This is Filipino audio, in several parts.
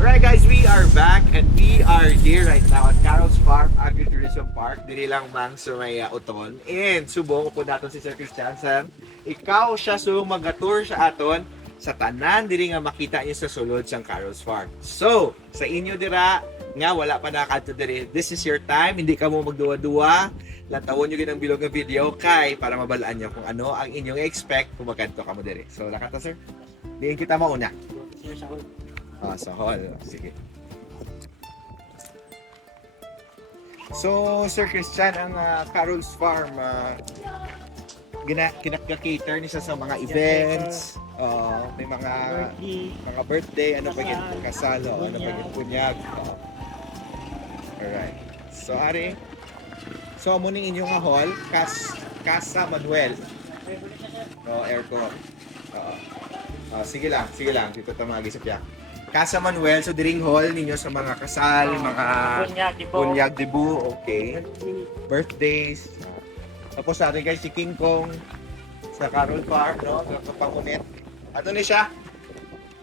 Alright guys, we are back and we are here right now at Carol's Farm Agritourism Park. Dili lang mang sa may uton. And subo ko po natin si Sir Christian. Sir, ikaw siya so mag-tour sa aton sa tanan diri nga makita niyo sa sulod sang Carol's Farm. So, sa inyo dira nga wala pa nakadto diri, this is your time. Hindi ka mo magduwa-duwa. Lantawon nyo ginang bilog nga video kay para mabalaan nyo kung ano ang inyong expect kung magkanto ka mo diri. So, nakata sir? Diin kita mauna. Sa hall. Sige. So, Sir Christian, ang Carol's Farm, kinaka-cater niya sa mga events, may mga birthday, ano pa yun, kasal, ano pa yun, punyag. Alright. So, Ari, so, muning inyong hall, Casa Manuel. Aircon. Sige lang, dito tamagi sa piya. Casa Manuel, so diring hall ninyo sa mga kasal, mga bunyag, debut, okay. Birthdays. Tapos sa atin guys, si King Kong sa Carol Farm, no? Kapangunit. Ato ni siya.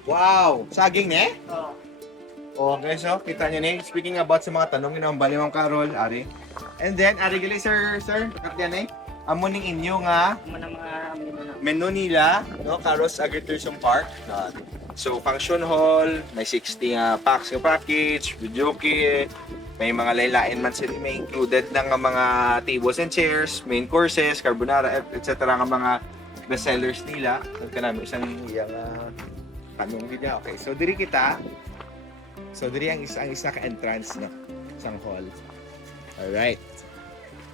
Wow! Saging ne? Okay, so kita nyo ni. Speaking about sa mga tanong, yun ang bali mong Carol, Ari. And then, Ari gali, sir, kakatyan eh. Amo ning inyo nga menu nila, no? Carol's Agritourism Park. So, function hall, may 60 packs ng package, video kit, may mga laylain man sila, may included ng mga tables and chairs, main courses, carbonara, etc. ng mga bestsellers nila. Nagka namin isang yung tanong nila. Okay, so diri kita. So, diri ang isa ka entrance na isang hall. Alright.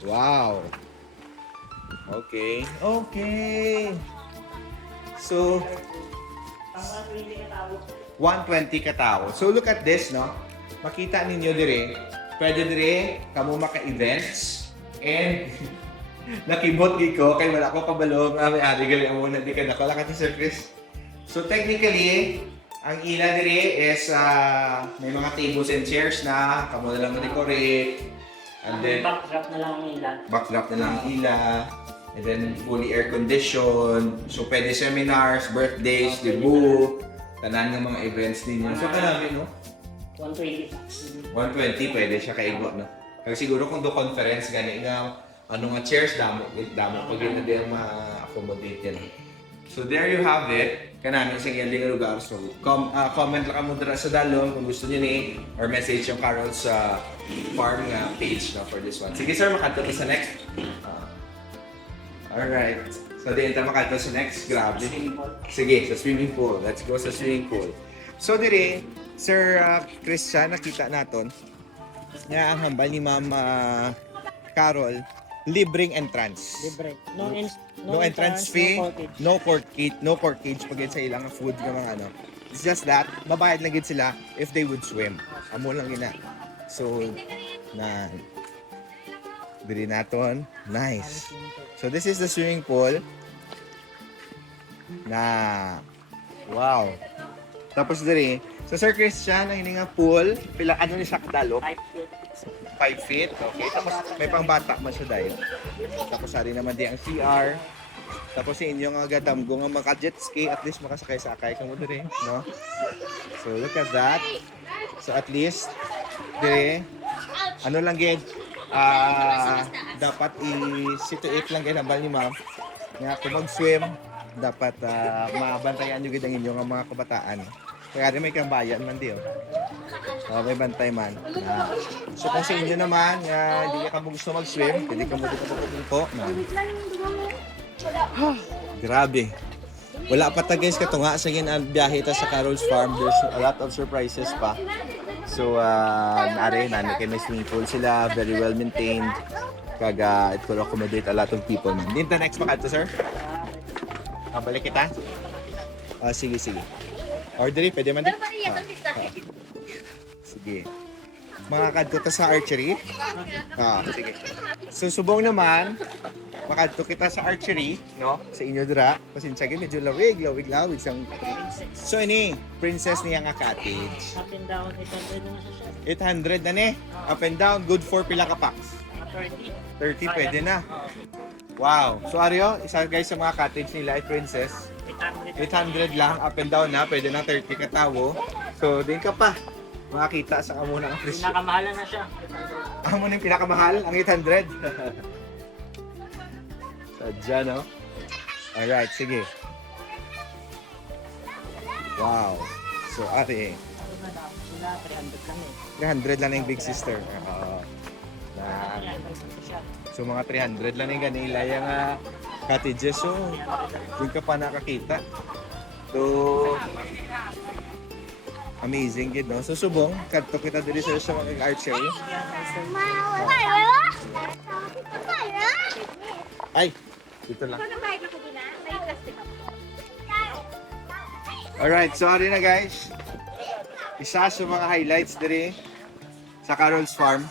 Wow. Okay. So, 120 katao. So look at this, no? Makita ninyo dire, pwede dire kamo maka-events and nakibot gid ko kay wala ko kabalo nga may ari gali amo na di ka nakala ka Sir Chris. So technically, ang ila dire is may mga tables and chairs na kamo na lang decorate and then backdrop na lang ang ila. And then fully air conditioned. So pwede seminars, birthdays, debut, tanan ng mga events din yun. So kanami, no? 120 bucks. 120 pwede siya kaigo, no? Kasi siguro kung do conference gani nga ano nga chairs damo pag yun na din ma-accommodate yan. So there you have it. Kanami sa iyang lugar. So comment lang mo dira sa dalong kung gusto niyo ni or message yung Carol's farm nga page, no, for this one. Sige sir, makadto sa next. Alright. So, di enta makato sa next. Grabe. Sige, sa swimming pool. Let's go sa swimming pool. So, dire, Sir Christian, nakita naton nga ang hambal ni Ma'am Carol, libreng entrance. Libre. No entrance fee, no corkage pag sa ilang food nga mga ano. It's just that, mabayad lang gid sila if they would swim. Amo lang gina. So, na diri naton. Nice. So this is the swimming pool na wow. Tapos diri, so Sir Christian, ang hininga pool, pila ano ni sa kadalo? 5 feet. Okay. Tapos may pangbata man siya dahil. Tapos ari naman di ang CR. Tapos sa inyo nga gadamgo nga maka jet ski, at least makasakay-sakay kamo diri, no? So look at that. So at least diri ano lang gid dapat i-situate lang kayo nabal ni ma'am nga kung mag-swim dapat mabantayan nyo gid ang inyong mga kabataan kaya rin may kambayan man di may bantay man so kung sa inyo naman nga hindi ka mo gusto mag-swim hindi ka mo dito po grabe wala pa ta guys katunga sa biyahe ta sa Carol's Farm. There's a lot of surprises pa. So, nari kay may swimming pool sila, very well maintained. Kaga, it will accommodate a lot of people. Din ta next makadto, sir? Balik kita? Sige. Order, pwede man din? Sige. Makakadto ta sa archery? Sige. So, subong naman, makadto kita sa archery, no? Sa inyo dira. Pasensya gid medyo lawig sang. So ini princess niya nga cottage. Up and down, 800 na siya. 800 na ni. Up and down, good for pila ka packs. 30. 30 pwede na. Wow. So Aryo, isa guys sa mga cottage nila ay princess. 800 lang, up and down na, pwede na 30 katawo. So, din ka pa. Makakita sa amo na ang presyo. Pinakamahalan na siya. Amo na yung pinakamahal, ang 800. Sadya, no? Alright, sige. Wow. So, ate, Sila, 300 kami. 300 lang na yung big sister. Oo. Na, so, mga 300 lang yung ganila yung cottages. So, doon ka pa nakakita. So, amazing gid no. So subong kadto kita diri sa mga archery. Ay, dito lang. Alright, sorry na guys. Isa sa mga highlights diri sa Carol's Farm.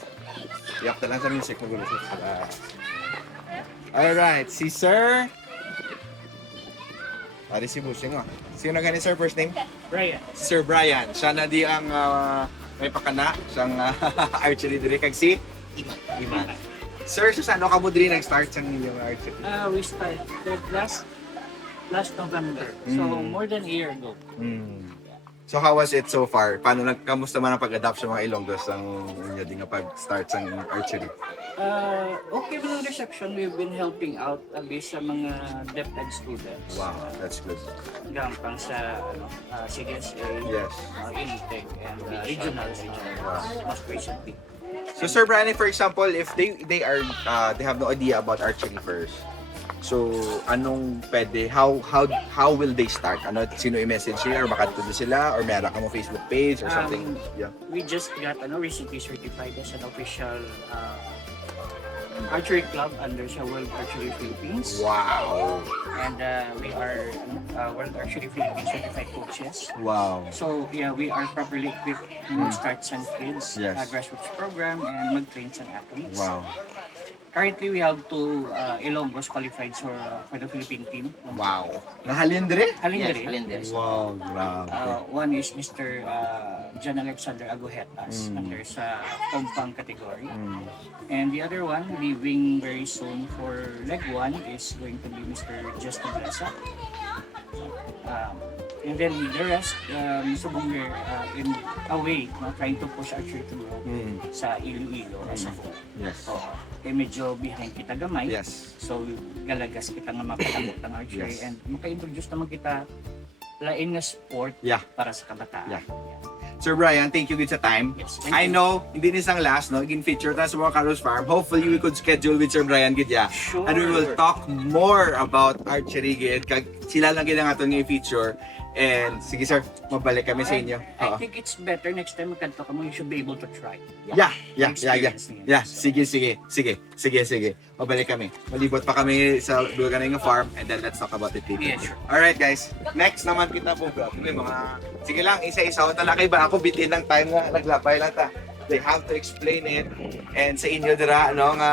Iyak na lang sa music magulo sa. Alright, si Sir. Ari si Busing ah. Sino na Sir first name? Brian. Sir Brian. Siya na di ang may pakana. Siyang archery diri kag si Iman. Sir, sa ano ka mo diri nag-start sa inyong archery? We started last November. So, more than a year ago. So how was it so far? Kamusta man ang pag-adapt sa mga Ilonggos ang inyo di nga pag-start sa archery? Okay ba ng reception? We've been helping out sa mga DepEd students. Wow, that's good. Hanggang pang sa CDSA, Yes. Intec, and regional, most recently. So Sir Brian, for example, if they have no idea about archery first. So anong pwede how will they start? Ano sino i-message nila or baka tudo sila or meron ka mo Facebook page or something? Yeah. We just got recently certified as an official archery club under sa World Archery Philippines. Wow. And we are World Archery Philippines certified coaches. Wow. So yeah, we are properly equipped to start some kids Yes. grassroots program and mag-train some athletes. Wow. Currently, we have two Ilonggos qualified for the Philippine team. Wow. Nahalin dire? Halindere. Wow, grabe. One is Mr. John Alexander Agujetas under sa Kompang category. And the other one, leaving very soon for leg 1 is going to be Mr. Justin Blesa. And then the rest, subong we're in a way, trying to push archery to grow sa Iloilo as a whole. Yes. So, medyo behind kita gamay. Yes. So, galagas kita nga mapalabot ng archery Yes. and maka-introduce naman kita lain nga sport Yeah. para sa kabataan. Yeah. Sir Brian, thank you good sa time. Yes, thank I you. know, hindi nisang last, no? Igin feature ta sa mga Carlos Farm. Hopefully, we could schedule with Sir Brian Gidya. Sure. And we will talk more about archery gid. Kag sila lang gid ang aton nga feature. And sige sir, mabalik kami sa inyo. I think it's better next time magkanto ka mo, you should be able to try. Yeah. Experience Yeah, niya. sige. Mabalik kami. Malibot pa kami sa Bulgaria nga farm and then let's talk about it later. Yeah, sure. Alright guys, next naman kita po bro. May mga, sige lang, isa-isa. Wala kay ba ako bitin ng time nga, naglapay lang ta. They have to explain it. And sa inyo dira, no, nga,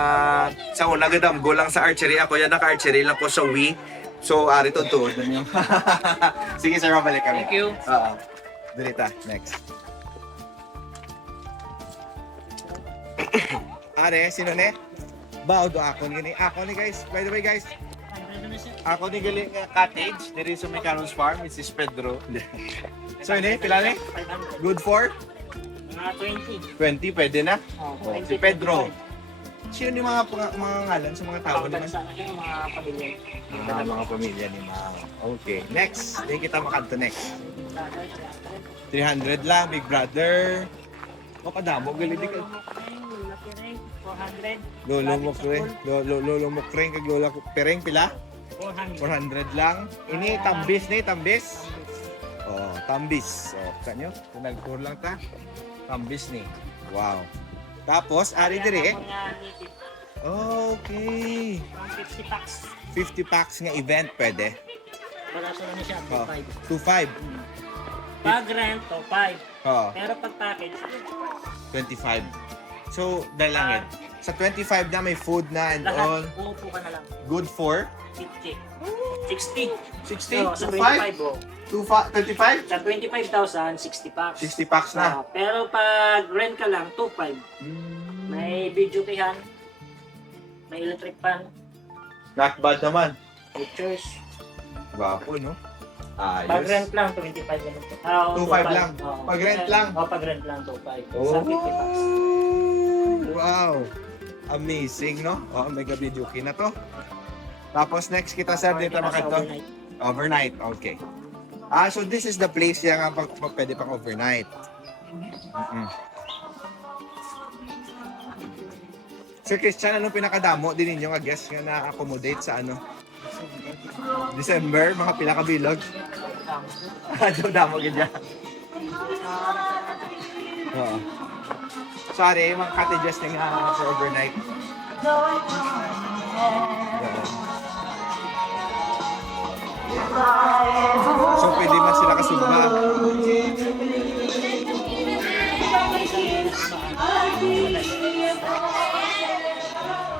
sa una gadamgo lang sa archery. Ako yan, naka-archery lang ko sa Wii. So, ari to tuod na niyo. Sige sir, mabalik kami. Thank you. Dirita, next. Are, sino ne? Bao do ako ni guys. By the way guys, ako ni galing cottage diri sa may Carol's Farm, Mrs. Pedro. So ini pila ni? Good for Mga 20 20. pwede na. Oh, Si Pedro. Sino ni mga ngalan sa mga tao naman? Sa yung mga pamilya. Mga pamilya ni Ma'am. Okay, next. Hindi kita makanto next. 300 lang, Big Brother. O kadamo, gali di ka. 400. Lolo mo kreng kag lola ko pereng pila? 400 400. lang. Ini tambis. Oh, tambis. Oh, kanyo, nagtour lang ta. Tambis ni. Wow. Tapos ari dire. Okay. 50 packs. 50 packs nga event pwede. Wala sa na siya, Oh, 5. 25. Pag rent, 5. Oh, Pero pag package, 25. So, dalangin. Sa 25 na may food na and all. lahat, uupo ka na lang. Good for 50. 60. 60? So, sa 25? 25, 25? Sa 25,000, 60 packs. 60 packs na. Pero pag rent ka lang, 2,500. May video kihan, may electric pan, Not bad naman. pictures. Gwapo, no? Pag-rent lang, 25 ganun po. Ah, 2.5 lang. Oo. Pag-rent lang? Pag-rent lang, 2.5. Oh, Sa 50 bucks. wow. Amazing, no? Oh, mega video key na to. Tapos next kita sir dito makita. Overnight, okay. So this is the place yan nga pwede pang overnight. Sir Christian, anong pinakadamo din ninyo nga guest nga na-accommodate sa ano? December, mga pila ka bilog? Damo ganyan. Oo. Sorry, mga cottages na nga for overnight. So, pwede man sila kasugba.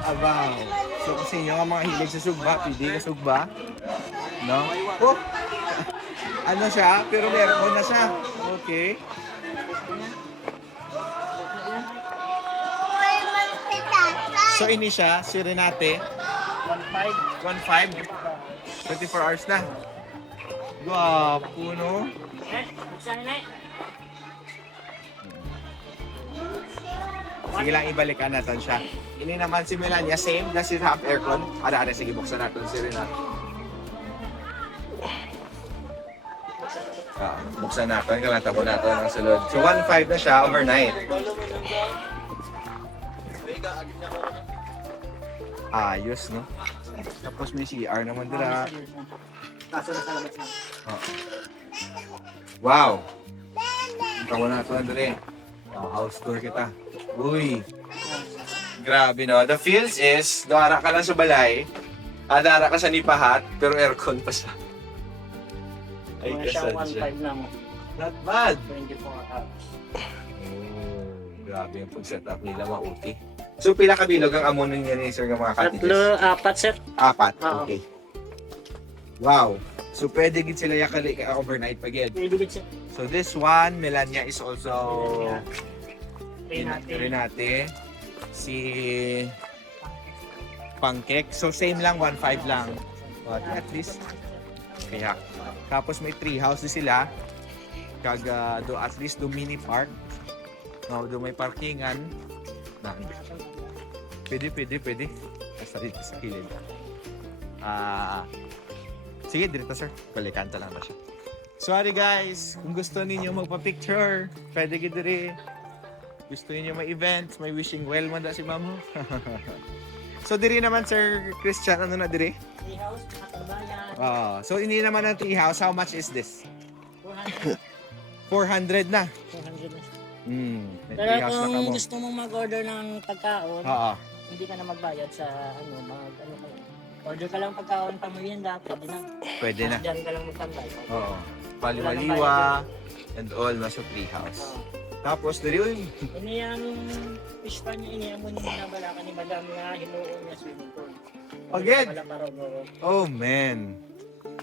Abaw. So, kasi inyo nga mga hilig sa sugba, pwede ka sugba. No? Oh! Ano siya? Pero meron na siya. Okay. So, ini siya, si Renate. 1.5. 24 hours na. Gwapo, no? Sige lang, ibalikan natin siya. Ini naman si Melania, same na si half aircon. Ada, sige, buksan natin si Renate. Buksan natin, kalatabo natin ang sulod. So, 1.5 na siya overnight. Ayos, no? Tapos may CR naman dira. Kaso na sa labas na. Wow! Ikaw na ito, Andre. House tour kita. Uy! Grabe, no? The feels is, dara ka lang sa balay, dara ka sa nipahat, pero aircon pa siya. Ay, Mga siya kasadya. 1.5 lang. Not bad! 24 hours. Oh, grabe yung pag-setup nila, mauti. So, pila kabilog ang amunin niya ni Sir ng mga cottages? 4 sir. 4, Oo. okay. Wow! So, pwede gid sila yakali overnight pa gid. Pwede sir. So, this one, Melania is also Renate. Renate. Si Pancake. So, same lang, 1.5 lang. But at least, kaya. Tapos may tree house din sila. Do at least do mini park. No, do may parkingan. Pwede. Basta dito sa kilid. Sige, dito sir. Balikan lang ba siya. Sorry guys, kung gusto ninyo magpa-picture, pwede gid diri. Gusto niyo may events, may wishing well man da si Mamo. So diri naman Sir Christian, ano na diri? Tree house, Katambayan. So hindi naman ang tree house, how much is this? 400. 400 na. 400 na. May Pero tree house na kung kamo. gusto mong mag-order ng pagkaon, Oo. hindi ka na magbayad sa order ka lang pagkaon pamerienda, pwede na. Pwede na. Diyan ka lang magtambay. Oo. Paliwaliwa and all nasa tree house. Tapos diri uy. Ini yung fish pan niya, ini mo ni nabalakan ni Madam nga hinuon niya swimming pool. Again? Wala pa raw, oo. Oh man.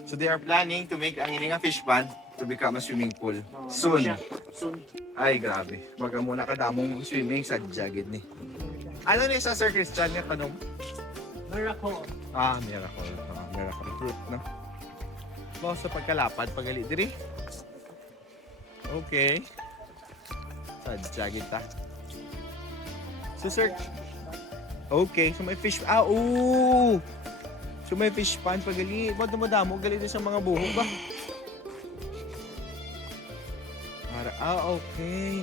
So they are planning to make ang ininga fish pond to become a swimming pool Oo, soon. siya. Soon. Ay grabe. Baga muna ka damong swimming sa jagid ni. Ano ni sa Sir Christian nga tanong? Miracle. Miracle. Miracle fruit, no? Bawas sa pagkalapad, pagali diri. Okay. Sadya kita. So, sir. Okay, so may fish. Oo! So may fish pan pagali. Ba't dumadamo? Gali din sa mga buhok ba? Okay.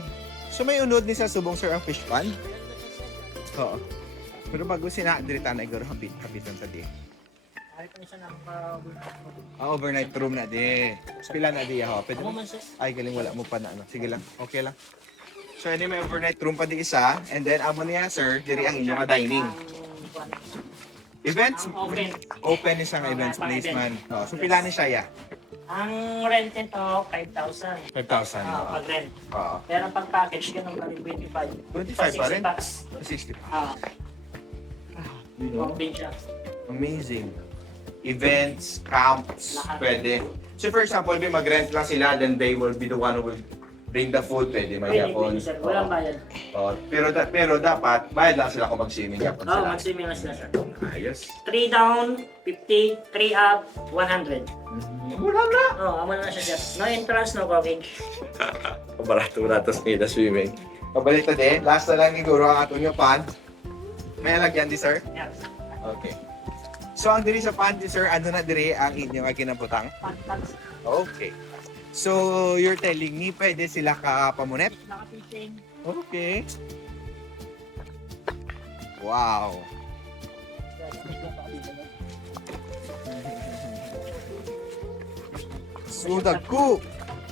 So may unod ni sa subong sir ang fish pan? Oo. Pero bago sinadiri tanay garo hapitan sa di. Ay, pa siya ng Overnight room na di. Pila na di ha. Pwede Ano mo? man siya? Ay galing wala mo pa na ano. Sige lang. Okay lang. So any may overnight room pa di isa and then amo niya sir, diri ang inyong dining. Events Open. open is ang events place man. So pila ni siya ya? Ang rent nito, 5,000. 5,000. Pag-rent. Oo. Pero pag package, ganun pa rin 25. 25 pa rin? 60 bucks. 60 pa. Combine siya. Amazing. Events, camps, Lahat. pwede. So for example, may mag-rent lang sila, then they will be the one who will Bring the food, pwede Pwede, magyapon. sir. Walang bayad. Pero dapat, bayad lang sila kung mag-swimming yapon Oo, sila. mag-swimming na sila, sir. Ayos. 3 down, 50, 3 up, 100. Mura na. Oo, amo na siya, sir. No entrance, no coverage. Barato-baratos nila swimming. Pabalik na din. Last na lang siguro ang ato yung pan. May alagyan di, sir? Yeah. Okay. So, ang diri sa pan di, sir, ano na diri ang inyong kinabutang? Okay. So, you're telling me, pwede sila kapamunet? Naka-fishing. Okay. Wow. So, dagko.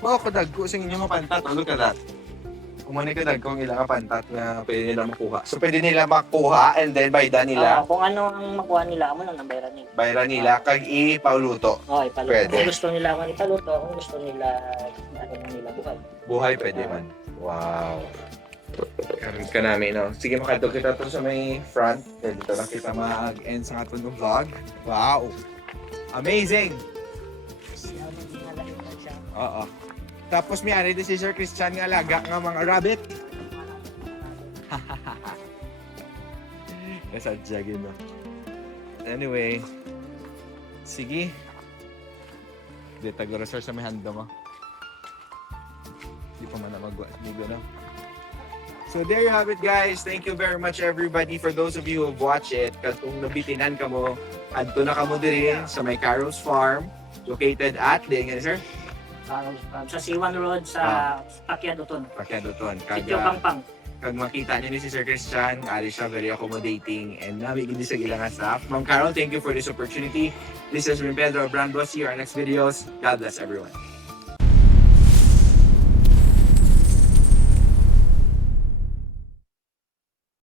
Wow, kadagko sa inyong mga pantat. Ano ka dat? Kumani ka dagko ang ilang pantat na pwede nila makuha. So, pwede nila makuha and then bayda nila. Kung ano ang makuha nila, amo lang ang bayaran nila. Bayra nila kag ipauluto. Oo, ipaluto. Pwede. Kung gusto nila ako ipaluto, kung gusto nila, ano nila buhay. Buhay pwede man. Wow. Karoon ka namin, no? Sige, makadog kita to sa may front. Pwede dito lang kita mag-end sa ating vlog. Wow! Amazing! Oo. Tapos may ari din si Sir Christian nga alaga nga mga rabbit. Nasadya gino. Anyway. Sige. Di tagoro sir sa may handa mo. Di pa man na mag-ligo na. So there you have it, guys. Thank you very much everybody for those of you who have watched it. Katong nabitinan ka mo, adto na ka mo diri sa may Carol's Farm, located at sir? Sa C1 Road, sa Pakiaduton. Pakiaduton. Sitio Pangpang. Kag makita niyo ni si Sir Christian, ari siya very accommodating and nabigyan din sa ilang staff. Ma'am Carol, thank you for this opportunity. This has been Pedro Brandos. See you in our next videos. God bless everyone.